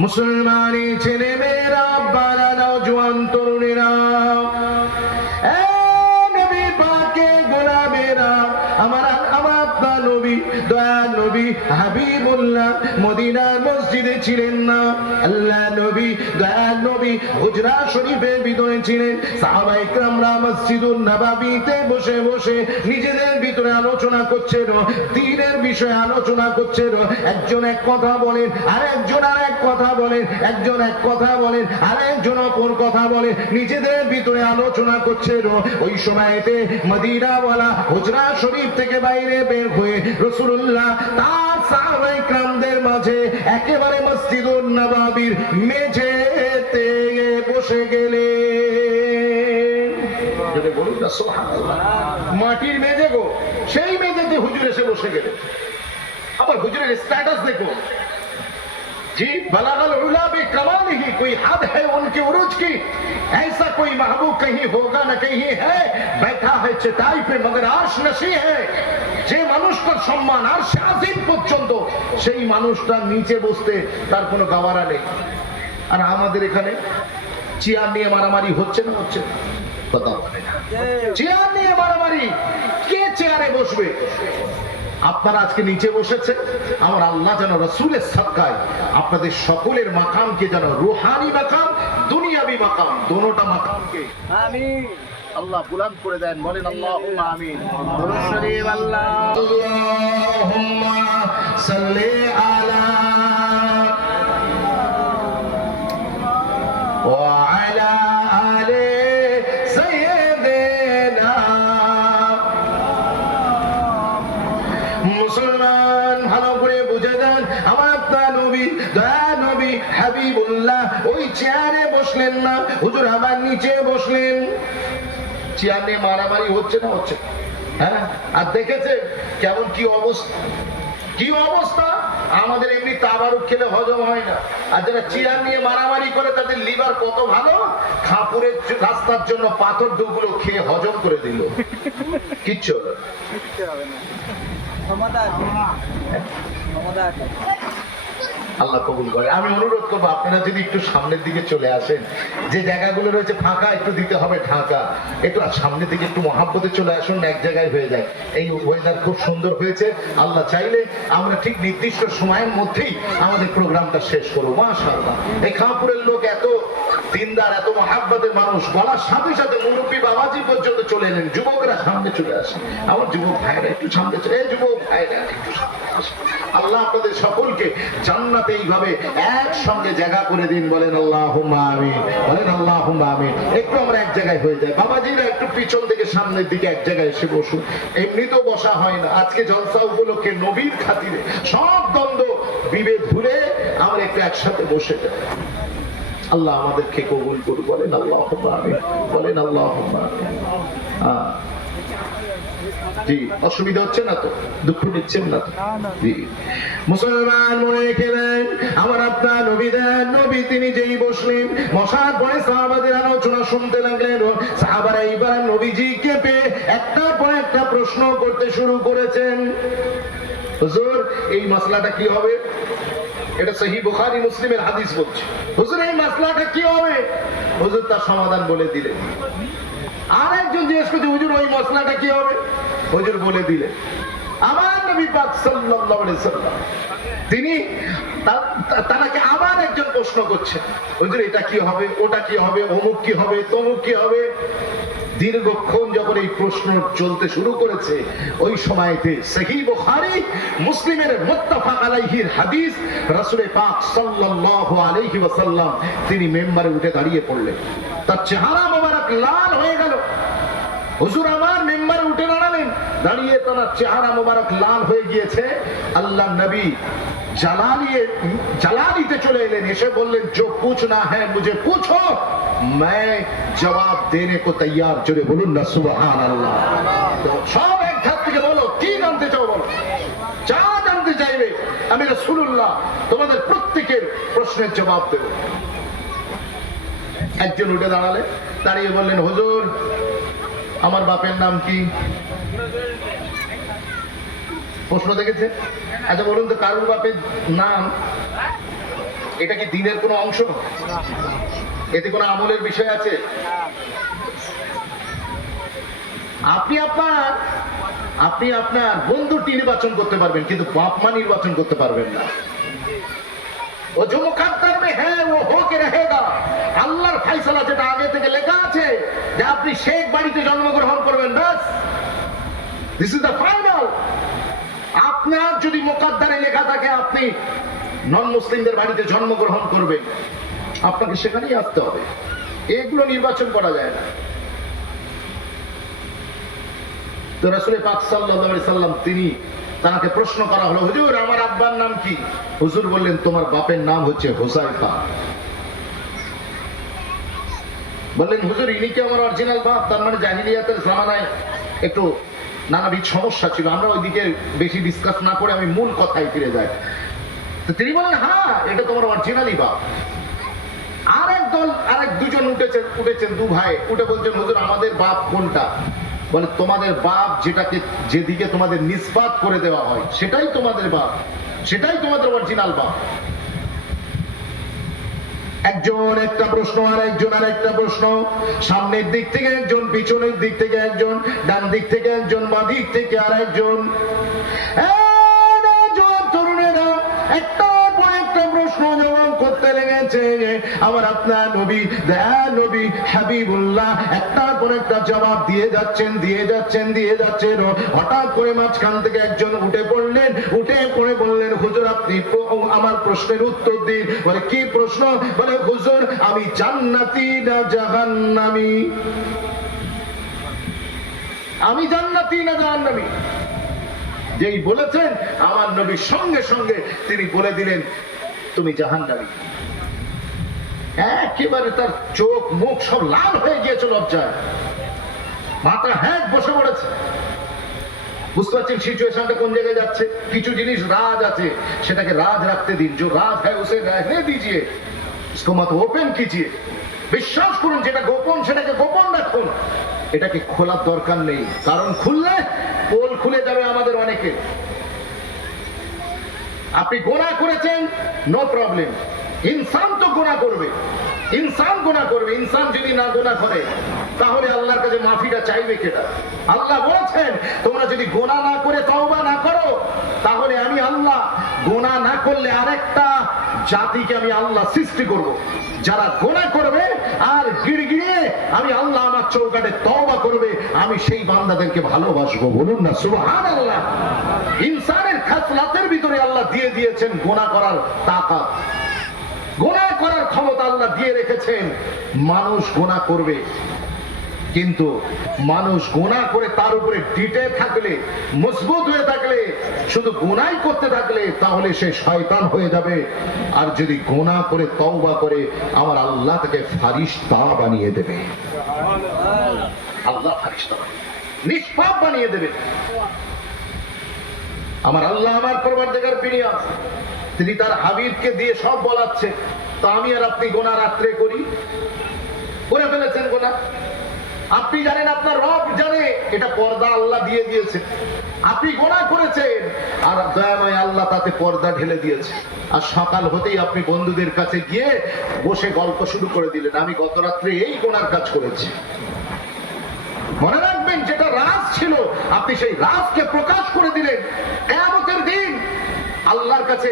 মুসলমানি ছেলে মেয়েরা বারা দাও তরুণীরা আমার আমার নবী দয়া নবী হাবিবুল্লাহ মদিনার মসজিদে ছিলেন না। আল্লাহ নবী দয়া নবী হুজরা শরীফে বিদয় ছিলেন। সাহাবাই কামরা মসজিদুল নবাবিতে বসে বসে নিজেদের ভিতরে আলোচনা করছেন দিনের বিষয়ে আলোচনা করছেন। একজন এক কথা বলেন আর একজন আর এক কথা বলেন, একজন এক কথা বলেন আর একজন অপর কথা বলেন, নিজেদের ভিতরে আলোচনা করছেন। ওই সময়তে মদিনাওয়ালা হুজরা শরীফ থেকে বাইরে বের হয়ে রসুল্লাহ তার সাহাবাই কামদের মাঝে একেবারে মসজিদুল নবাবির মেঝেতে বসে সুবহানাল্লাহ। মাটির মেঝে গো সেই মেঝেতে হুজুর এসে বসে গেলেন আবার হুজুরের স্ট্যাটাস দেখো। जी बलागल उला भी कमाल ही कोई हद है उनके उरुज की ऐसा कोई महबूब कहीं होगा न कहीं है बैठा है चटाई पे मगर आश नशी है যে মানুষটার সম্মান আর শাসিন পর্যন্ত সেই মানুষটা নিচে বসতে তার কোনো গাওয়ারা নেই আর আমাদের এখানে চেয়ার নিয়ে মারামারি হচ্ছে না হচ্ছে না? কথা বলে না। চেয়ার নিয়ে মারামারি কে চেয়ারে বসবে আপনারা আজকে নিচে বসেছে আমার আল্লাহ যেন রসুলের সৎকায় আপনাদের সকলের মাকামকে যেন রুহানি মাকাম দুনিয়াবি মাকাম দোনোটা মাকামকে। আমি আল্লাহ বুলান করে দেন বলেন আল্লাহ আমিন। আল্লাহ। আলা বসলেন না। হুজুর আমার নিচে বসলেন। চেয়ার নিয়ে মারামারি হচ্ছে না হচ্ছে হ্যাঁ? আর দেখেছে কেমন কি অবস্থা? কি অবস্থা? আমাদের এমনি তাবারুক খেলে হজম হয় না। আর যারা চেয়ার নিয়ে মারামারি করে তাদের লিভার কত ভালো? খাপুরের রাস্তার জন্য পাথর দুগুলো খেয়ে হজম করে দিল। কিচ্ছু হলো না। কিচ্ছু হবে না ক্ষমতা আছে ক্ষমতা আছে আল্লাহ কবুল করে। আমি অনুরোধ করব, আপনারা যদি একটু সামনের দিকে চলে আসেন, যে জায়গাগুলো রয়েছে ফাঁকা, একটু দিতে হবে ঢাকা। একটু সামনের দিকে একটু মহাব্বতে চলে আসুন, এক জায়গায় হয়ে যায়। এই ওয়েদার খুব সুন্দর হয়েছে, আল্লাহ চাইলে আমরা ঠিক নির্দিষ্ট সময়ের মধ্যেই আমাদের প্রোগ্রামটা শেষ করব, মাশাআল্লাহ। এই খাঁপুরের লোক এত দিনদার, এত মহাব্বতের মানুষ, বলার সাথে সাথে মুরব্বী বাবাজি পর্যন্ত চলে এলেন। যুবকরা সামনে চলে আসে। আমার যুবক ভাইরা, একটু সামনে চলে যুবক ভাইরা, একটু আল্লাহ আপনাদের সকলকে জান্নাতে এইভাবে একসঙ্গে জায়গা করে দিন। বলেন আল্লাহ আমিন। বলেন আল্লাহ আমিন। একটু আমরা এক জায়গায় হয়ে যায় বাবাজিরা একটু পিছন থেকে সামনের দিকে এক জায়গায় এসে বসুন। এমনি তো বসা হয় না। আজকে জলসা উপলক্ষে নবীর খাতিরে সব দ্বন্দ্ব বিভেদ ভুলে আমরা একটু একসাথে বসে যাই। আল্লাহ আমাদেরকে কবুল করুন বলেন আল্লাহ বলেন আল্লাহ হ্যাঁ। জি, অসুবিধা হচ্ছে না তো? দুঃখ নিচ্ছেন না তো? মুসলমান মনে আমার আপনার নবী দেন নবী তিনি যেই বসলেন পরে সাহাবাদের আলোচনা শুনতে লাগলেন এইবার নবীজি কেঁপে একটার পর একটা প্রশ্ন করতে শুরু করেছেন। এই মশলাটা কি হবে? এটা সহি বুখারি মুসলিমের হাদিস বলছে। হুজুর, এই মশলাটা কি হবে? হুজুর তার সমাধান বলে দিলেন। আর একজন জিজ্ঞেস করছে, হুজুর, ওই মশলাটা কি হবে? হুজুর বলে দিলে আমার নবী পাক সাল্লাল্লাহু আলাইহি সাল্লাম, তিনি তারাকে আবার একজন প্রশ্ন করছে হুজুর, এটা কি হবে? ওটা কি হবে? অমুক কি হবে? তমুক কি হবে? দীর্ঘক্ষণ যখন এই প্রশ্ন চলতে শুরু করেছে, ওই সময়তে সহি বুখারী, মুসলিমের মুত্তাফাক আলাইহির হাদিস, রাসূলে পাক সাল্লাল্লাহু আলাইহি ওয়াসাল্লাম তিনি মেম্বারে উঠে দাঁড়িয়ে পড়লেন। তার চেহারা মোবারক লাল হয়ে গেল। হুজুর আমার মেম্বারে উঠে দাঁড়ালেন। দাঁড়িয়ে তার চেহারা মোবারক লাল হয়ে গিয়েছে। আল্লাহ নবী জালালিয়ে জালালিতে চলে এলেন এসে বললেন जो पूछना है मुझे पूछो मैं जवाब देने को तैयार জোরে বলুন না সুবহান আল্লাহ তো সব এক ধার থেকে বলো কি জানতে চাও বলো যা জানতে চাইবে আমি রাসূলুল্লাহ তোমাদের প্রত্যেকের প্রশ্নের জবাব দেব একজন উঠে দাঁড়ালে দাঁড়িয়ে বললেন হুজুর আমার বাপের নাম কি প্রশ্ন দেখেছেন আচ্ছা বলুন তো, কারুর বাপের নাম? এটা কি দিনের কোনো অংশ? এতে কোনো আমলের বিষয় আছে? আপনি আপনার আপনি আপনার বন্ধুটি নির্বাচন করতে পারবেন, কিন্তু বাপমা নির্বাচন করতে পারবেন না। ও যে মে হ্যাঁ ও হোক রহেগা। আল্লাহর ফাইসলা যেটা আগে থেকে লেখা আছে, যে আপনি শেখ বাড়িতে জন্মগ্রহণ করবেন, ব্যাস। দিস ইজ দ্য ফাইনাল আপনার যদি মোকাদ্দারে লেখা থাকে, আপনি নন মুসলিমদের বাড়িতে জন্মগ্রহণ করবেন। আপনাকে সেখানেই আসতে হবে। এগুলো নির্বাচন করা যায় না। প্রশ্ন করা হলো, হুজুর, আমার আব্বার নাম কি? হুজুর বললেন, তোমার বাপের নাম হচ্ছে বললেন, হুজুর, ইনি কি আমার অরিজিনাল বাপ? তার মানে একটু নানাবিধ সমস্যা ছিল। আমরা ওইদিকে বেশি ডিসকাস না করে আমি মূল কথায় ফিরে যাই। তো তিনি বলেন হ্যাঁ এটা তোমার অরিজিনালই বাপ। আরেক দল, আরেক দুজন উঠেছেন উঠেছেন দু ভাই। উঠে বলছেন, হুজুর, আমাদের বাপ কোনটা? বলে, তোমাদের বাপ যেটাকে, যেদিকে তোমাদের নিষ্পাত করে দেওয়া হয়, সেটাই তোমাদের বাপ। সেটাই তোমাদের অরিজিনাল বাপ। একজন একটা প্রশ্ন আর একজন আর একটা প্রশ্ন। সামনের দিক থেকে একজন, পিছনের দিক থেকে একজন, ডান দিক থেকে একজন, বা দিক থেকে আর একজন তরুণেরা, একটা আমার আপনার নবী, দয়া নবী হাবিবুল্লাহ একটার পর একটা জবাব দিয়ে যাচ্ছেন দিয়ে যাচ্ছেন দিয়ে যাচ্ছেন। হঠাৎ করে মাঝখান থেকে একজন উঠে পড়লেন, উঠে পড়ে বললেন, হুজুর, আপনি আমার প্রশ্নের উত্তর দিন। বলে, কি প্রশ্ন? বলে, হুজুর, আমি জান্নাতি না জাহান্নামি? আমি জান্নাতি না জাহান্নামি? যেই বলেছেন, আমার নবীর সঙ্গে সঙ্গে তিনি বলে দিলেন, তুমি জাহান্নামি। একেবারে তার চোখ মুখ সব লাল হয়ে গিয়েছে লজ্জায় মাথা হ্যাঁ বসে পড়েছে বুঝতে পারছেন সিচুয়েশনটা কোন জায়গায় যাচ্ছে কিছু জিনিস রাজ আছে সেটাকে রাজ রাখতে দিন যে রাজ হ্যাঁ উসে रहने दीजिए इसको मत ओपन कीजिए বিশ্বাস করুন যেটা গোপন সেটাকে গোপন রাখুন এটাকে খোলার দরকার নেই কারণ খুললে পোল খুলে যাবে আমাদের অনেকে আপনি গোনা করেছেন নো প্রবলেম ইনসান তো গোনা করবে। ইনসান গোনা করবে, ইনসান যদি না গোনা করে, তাহলে আল্লাহর কাছে মাফিটা চাইবে কেটা? আল্লাহ বলেছেন, তোমরা যদি গোনা না করে তওবা না করো, তাহলে আমি আল্লাহ গোনা না করলে আরেকটা জাতিকে আমি আল্লাহ সৃষ্টি করব। যারা গোনা করবে আর গিড়গিড়িয়ে আমি আল্লাহ আমার চৌকাটে তওবা করবে, আমি সেই বান্দাদেরকে ভালোবাসবো। বলুন না, সুবহানাল্লাহ। ইনসানের খাসলাতের ভিতরে আল্লাহ দিয়ে দিয়েছেন গোনা করার তাকাত। আল্লাহ দিয়ে রেখেছেন, মানুষ গোনা করবে। কিন্তু মানুষ গোনা করে তার উপরে ডিটে থাকলে, মজবুত হয়ে থাকলে, শুধু গোনাই করতে থাকলে, তাহলে সে শয়তান হয়ে যাবে। আর যদি গোনা করে, তওবা করে, আমার আল্লাহ তাকে ফারিস্তা বানিয়ে দেবে। আল্লাহ ফারিস্তা নিষ্পাপ বানিয়ে দেবে। আমার আল্লাহ আমার করবার দেখার তিনি তার হাবিবকে দিয়ে সব বলাচ্ছে। তো আমি আর আপনি গোনা রাত্রে করি। করে ফেলেছেন গোনা। আপনি জানেন আপনার রব জানে, এটা পর্দা আল্লাহ দিয়ে দিয়েছে। আপনি গোনা করেছেন, আর দয়াময় আল্লাহ তাতে পর্দা ঢেলে দিয়েছে। আর সকাল হতেই আপনি বন্ধুদের কাছে গিয়ে বসে গল্প শুরু করে দিলেন, আমি গত রাত্রে এই গোনার কাজ করেছি। মনে রাখবেন, যেটা রাজ ছিল, আপনি সেই রাজকে প্রকাশ করে দিলেন। কেয়ামতের দিন আল্লাহর কাছে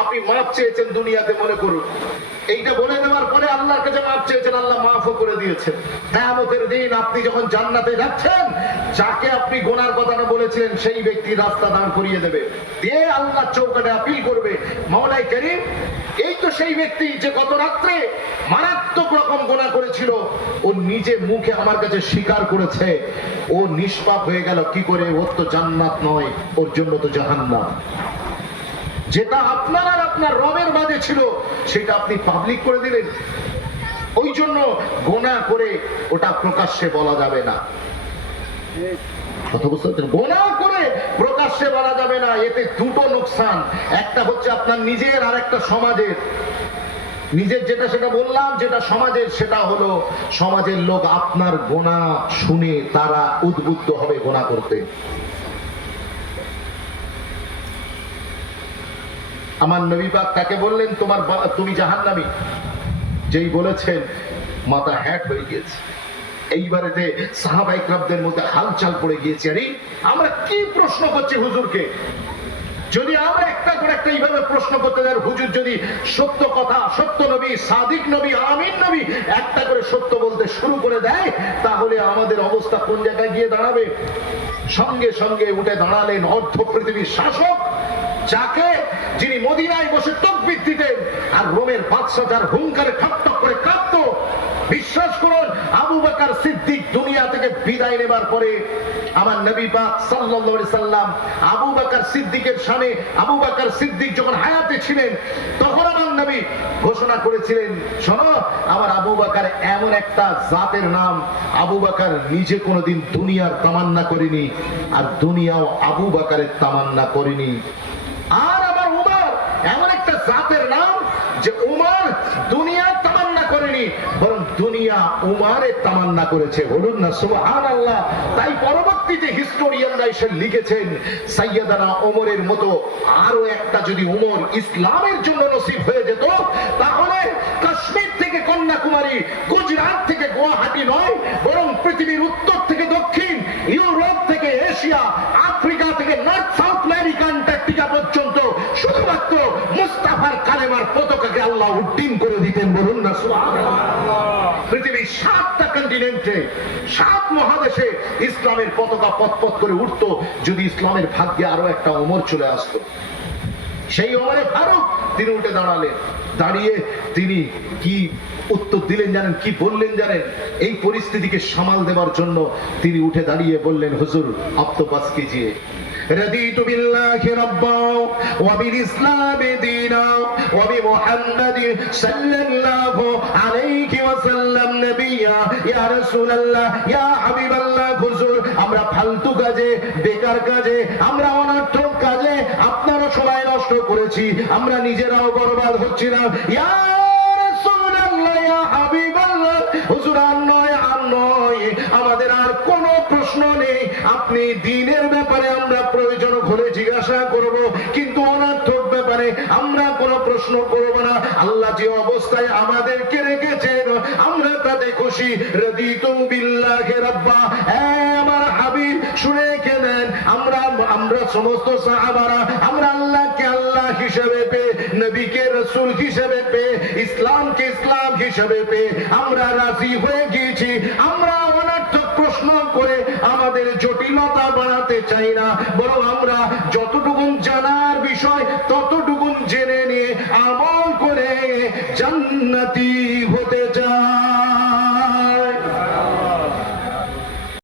আপনি মাপ চেয়েছেন দুনিয়াতে মনে করুন। এইটা বলে দেওয়ার পরে আল্লাহর কাছে মাপ চেয়েছেন, আল্লাহ মাফও করে দিয়েছেন। কেয়ামতের দিন আপনি যখন জান্নাতে যাচ্ছেন, যাকে আপনি গোনার কথাটা বলেছিলেন, সেই ব্যক্তি রাস্তা দান করিয়ে দেবে। দিয়ে আল্লাহ চৌকাটে আপিল করবে মাওলাই করিম, এই তো সেই ব্যক্তি যে গত রাত্রে মারাত্মক রকম গোনা করেছিল, ও নিজে মুখে আমার কাছে স্বীকার করেছে। ও নিষ্পাপ হয়ে গেল, কি করে? ওর তো জান্নাত নয়, ওর জন্য তো জাহান্নাম। যেটা আপনার আর আপনার রবের মাঝে ছিল, সেটা আপনি পাবলিক করে দিলেন। ওই জন্য গোনা করে ওটা প্রকাশ্যে বলা যাবে না। বুঝতে পারছেন? গোনা করে প্রকাশ্যে বলা যাবে না। এতে দুটো একটা হচ্ছে আপনার নিজের আর একটা সমাজের। নিজের যেটা সেটা বললাম, যেটা সমাজের, সেটা হলো সমাজের লোক আপনার গোনা শুনে তারা উদ্বুদ্ধ হবে গোনা করতে। আমার নবী পাক তাকে বললেন? তোমার তুমি তুমি জাহান্নামী। যেই বলেছেন, মাথা হ্যাট হয়ে গিয়েছে। এইবারে যে সাহাবাইকরাবদের মধ্যে হালচাল পড়ে গিয়েছে। আরে, আমরা কি প্রশ্ন করছি হুজুরকে? যদি আমরা একটা করে একটা এইভাবে প্রশ্ন করতে যাই, হুজুর যদি সত্য কথা, সত্য নবী, সাদিক নবী, আমিন নবী একটা করে সত্য বলতে শুরু করে দেয়, তাহলে আমাদের অবস্থা কোন জায়গায় গিয়ে দাঁড়াবে? সঙ্গে সঙ্গে উঠে দাঁড়ালেন অর্ধ পৃথিবীর শাসক যাকে যিনি মদিনায় বসে তকবির দিতেন, আর রোমের বাদশা যার হুঙ্কারে ঠকঠক করে কাঁপতো বিশ্বাস করুন, আবু বাকার সিদ্দিক দুনিয়া থেকে বিদায় নেবার পরে আমার নবী পাক সাল্লাল্লাহু আলাইহি সাল্লাম আবু বাকার সিদ্দিকের সামনে, আবু বাকার সিদ্দিক যখন হায়াতে ছিলেন, তখন আমার নবী ঘোষণা করেছিলেন, শোনো, আমার আবু বাকার এমন একটা জাতের নাম, আবু বাকার নিজে কোনোদিন দুনিয়ার তামান্না করেনি, আর দুনিয়াও আবু বাকারের তামান্না করেনি আর আমার উমার এমন একটা জাতের নাম যে উমার দুনিয়ার তামান্না করেনি বরং দুনিয়া উমারের তামান্না করেছে, বলুন না সুবহান আল্লাহ তাই পরবর্তীতে হিস্টোরিয়ানরা এসে লিখেছেন সাইয়্যিদানা ওমরের মতো আরও একটা যদি উমর ইসলামের জন্য নসিব হয়ে যেত, তাহলে কাশ্মীর থেকে কন্যাকুমারী, গুজরাট থেকে গুয়াহাটি নয়, বরং পৃথিবীর উত্তর থেকে দক্ষিণ, ইউরোপ থেকে এশিয়া, আফ্রিকা থেকে নর্থ সাউথ আমেরিকা, অ্যান্টার্কটিকা পর্যন্ত শুধুমাত্র মুস্তাফার কালেমার পতাকাকে আল্লাহ উড্ডীন করে দিতেন বলুন না পৃথিবীর সাতটা কন্টিনেন্টে সাত মহাদেশে ইসলামের পতাকা পথ করে উঠতো, যদি ইসলামের ভাগ্যে আরও একটা ওমর চলে আসতো। সেই ওমরে ফারুক, তিনি উঠে দাঁড়ালেন। দাঁড়িয়ে তিনি কি উত্তর দিলেন জানেন, কি বললেন জানেন? এই পরিস্থিতিকে সামাল দেওয়ার জন্য তিনি উঠে দাঁড়িয়ে বললেন, হুজুর আপ্তবাস কিজিয়ে رضيت بالله ربا وبالإسلام دينا وبمحمد صلى الله عليه وسلم نبيا يا رسول الله يا حبيب الله হুজুর আমরা ফালতু কাজে বেকার কাজে আমরা অনর্থক কাজে আপনারও সময় নষ্ট করেছি আমরা নিজেরাও বরবাদ হচ্ছি না ইয়া রাসূলুল্লাহ, ইয়া আপনি দিনের ব্যাপারে আমরা প্রয়োজন হলে জিজ্ঞাসা করব, কিন্তু অনর্থক ব্যাপারে আমরা কোনো প্রশ্ন করব না। আল্লাহ যে অবস্থায় আমাদেরকে রেখেছেন, আমরা তাতে খুশি। রাব্বা। আমার হাবিব, শুনে রেখে নেন আমরা আমরা সমস্ত সাহাবারা, আমরা আল্লাহকে আল্লাহ হিসেবে নবীকে রসুল হিসেবে ইসলামকে ইসলাম হিসেবে পেয়ে, আমরা রাজি হয়ে গিয়েছি।